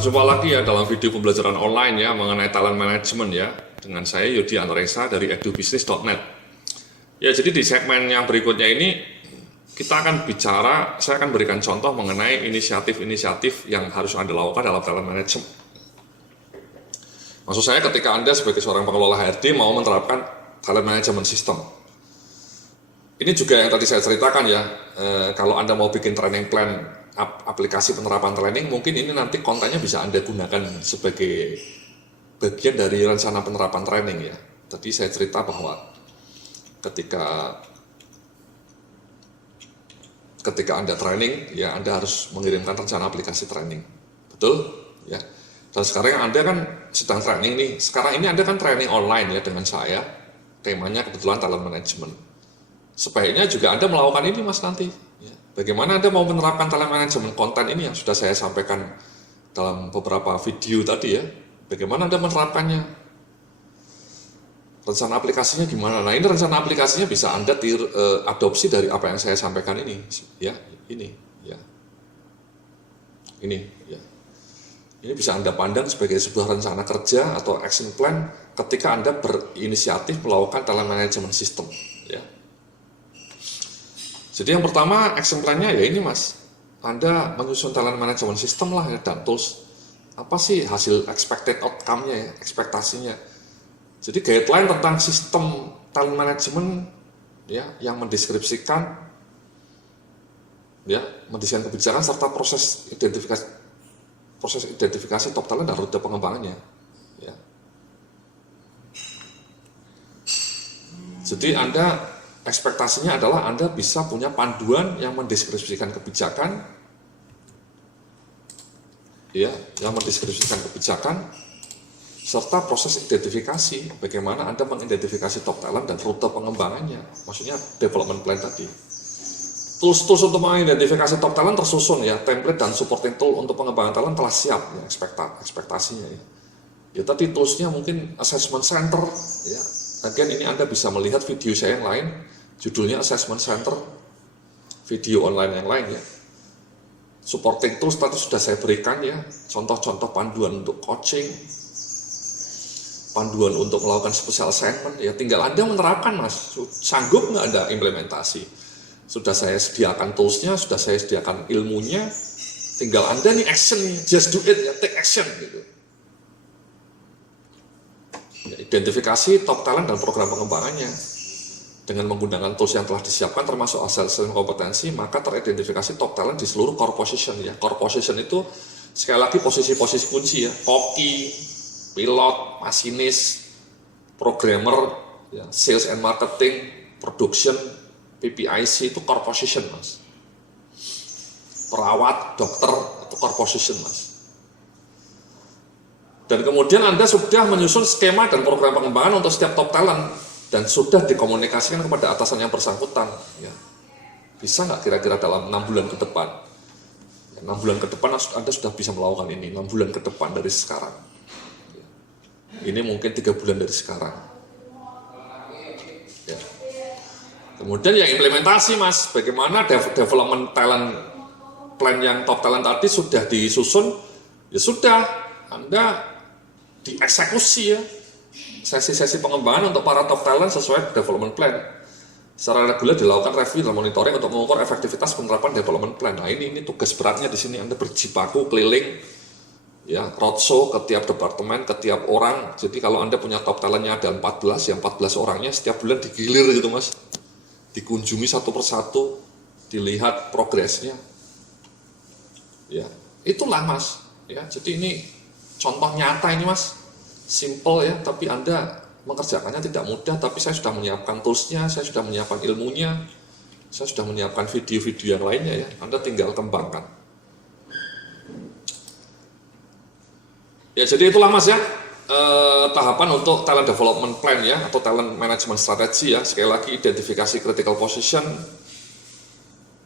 berjumpa lagi ya dalam video pembelajaran online ya mengenai talent management ya dengan saya Yudi Andresa dari edubisnis.net. Ya, jadi di segmen yang berikutnya ini kita akan bicara, saya akan berikan contoh mengenai inisiatif-inisiatif yang harus Anda lakukan dalam talent management. Maksud saya ketika Anda sebagai seorang pengelola HRD mau menerapkan talent management system. Ini juga yang tadi saya ceritakan ya, kalau Anda mau bikin training plan aplikasi penerapan training, mungkin ini nanti kontennya bisa Anda gunakan sebagai bagian dari rencana penerapan training ya. Tadi saya cerita bahwa ketika Anda training, ya Anda harus mengirimkan rencana aplikasi training. Betul? Ya. Dan sekarang Anda kan sedang training nih, sekarang ini Anda kan training online ya dengan saya, temanya kebetulan talent management. Sebaiknya juga Anda melakukan ini Mas nanti. Ya. Bagaimana Anda mau menerapkan talent management konten ini yang sudah saya sampaikan dalam beberapa video tadi ya. Bagaimana Anda menerapkannya? Rencana aplikasinya gimana? Nah ini rencana aplikasinya bisa Anda adopsi dari apa yang saya sampaikan ini. Ya, ini. Ya. Ini. Ya. Ini bisa Anda pandang sebagai sebuah rencana kerja atau action plan ketika Anda berinisiatif melakukan talent management system. Ya. Jadi yang pertama action plan-nya ya ini Mas, Anda menyusun talent management system lah ya, dan tools. Apa sih hasil expected outcome-nya ya, ekspektasinya. Jadi guideline tentang sistem talent management ya, yang mendeskripsikan ya, mendesain kebijakan serta proses identifikasi top talent dan rute pengembangannya. Ya. Jadi Anda ekspektasinya adalah Anda bisa punya panduan yang mendeskripsikan kebijakan, ya, yang mendeskripsikan kebijakan, serta proses identifikasi, bagaimana Anda mengidentifikasi top talent dan rute pengembangannya, maksudnya development plan tadi. Tools-tools untuk mengidentifikasi top talent tersusun ya, template dan supporting tool untuk pengembangan talent telah siap, ya, ekspektasinya ya. Ya tadi toolsnya mungkin assessment center, ya. Again ini Anda bisa melihat video saya yang lain, judulnya Assessment Center, video online yang lain ya. Supporting tools tadi sudah saya berikan ya, contoh-contoh panduan untuk coaching, panduan untuk melakukan special assignment, ya tinggal Anda menerapkan Mas, sanggup nggak Anda implementasi. Sudah saya sediakan toolsnya, sudah saya sediakan ilmunya, tinggal Anda nih action, just do it ya, take action gitu. Identifikasi top talent dan program pengembangannya dengan menggunakan tools yang telah disiapkan termasuk assessment kompetensi, maka teridentifikasi top talent di seluruh core position ya. Core position itu sekali lagi posisi-posisi kunci ya, koki, pilot, masinis, programmer, ya, sales and marketing, production, PPIC itu core position Mas. Perawat, dokter itu core position Mas. Dan kemudian Anda sudah menyusun skema dan program pengembangan untuk setiap top talent dan sudah dikomunikasikan kepada atasan yang bersangkutan. Ya. Bisa nggak kira-kira dalam 6 bulan ke depan? Ya, 6 bulan ke depan Anda sudah bisa melakukan ini, 6 bulan ke depan dari sekarang. Ya. Ini mungkin 3 bulan dari sekarang. Ya. Kemudian yang implementasi Mas, bagaimana development talent plan yang top talent tadi sudah disusun, ya sudah, Anda dieksekusi ya sesi-sesi pengembangan untuk para top talent sesuai development plan. Secara reguler dilakukan review dan monitoring untuk mengukur efektivitas penerapan development plan. Nah ini tugas beratnya di sini, Anda berjibaku keliling ya, roadshow ke tiap departemen, ke tiap orang. Jadi kalau Anda punya top talentnya ada 14, yang 14 orangnya setiap bulan digilir gitu Mas, dikunjungi satu persatu, dilihat progresnya. Ya itulah Mas ya. Jadi ini contoh nyata ini Mas, simple ya, tapi Anda mengerjakannya tidak mudah, tapi saya sudah menyiapkan toolsnya, saya sudah menyiapkan ilmunya, saya sudah menyiapkan video-video yang lainnya ya, Anda tinggal kembangkan. Ya jadi itulah Mas ya, tahapan untuk talent development plan ya, atau talent management strategy ya, sekali lagi identifikasi critical position,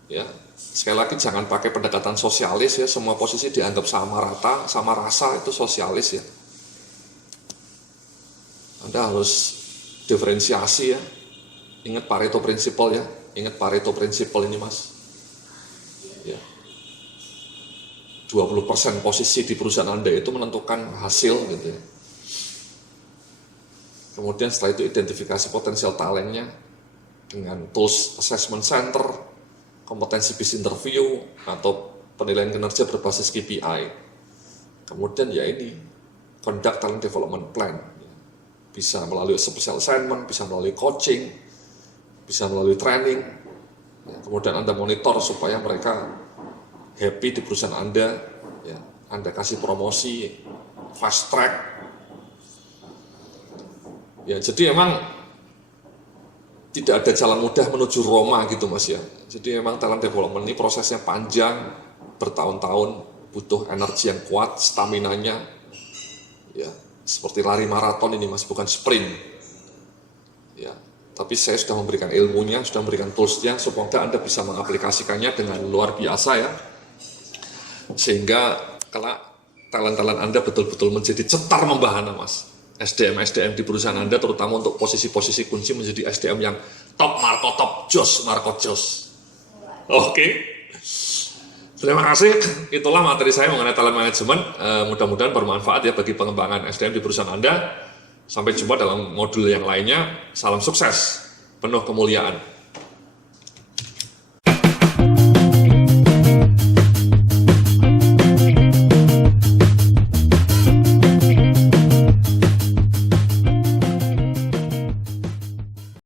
ya. Sekali lagi jangan pakai pendekatan sosialis ya, semua posisi dianggap sama rata, sama rasa itu sosialis ya. Anda harus diferensiasi ya. Ingat Pareto Principle ya, ingat Pareto Principle ini Mas. Ya. 20% posisi di perusahaan Anda itu menentukan hasil gitu ya. Kemudian setelah itu identifikasi potensial talentnya dengan tools assessment center, kompetensi based interview, atau penilaian kinerja berbasis KPI. Kemudian ya ini, conduct talent development plan. Bisa melalui special assignment, bisa melalui coaching, bisa melalui training. Ya, kemudian Anda monitor supaya mereka happy di perusahaan Anda. Ya, Anda kasih promosi, fast track. Ya, jadi emang tidak ada jalan mudah menuju Roma gitu Mas ya. Jadi memang talent development ini prosesnya panjang, bertahun-tahun, butuh energi yang kuat, stamina-nya. Ya, seperti lari maraton ini Mas, bukan sprint. Ya, tapi saya sudah memberikan ilmunya, sudah memberikan tools-nya, supaya Anda bisa mengaplikasikannya dengan luar biasa ya. Sehingga kelak talent-talent Anda betul-betul menjadi cetar membahana Mas. SDM di perusahaan Anda terutama untuk posisi-posisi kunci menjadi SDM yang top Marco, top Jos Marco Jos. Oke. Terima kasih. Itulah materi saya mengenai talent management. Mudah-mudahan bermanfaat ya bagi pengembangan SDM di perusahaan Anda. Sampai jumpa dalam modul yang lainnya. Salam sukses, penuh kemuliaan.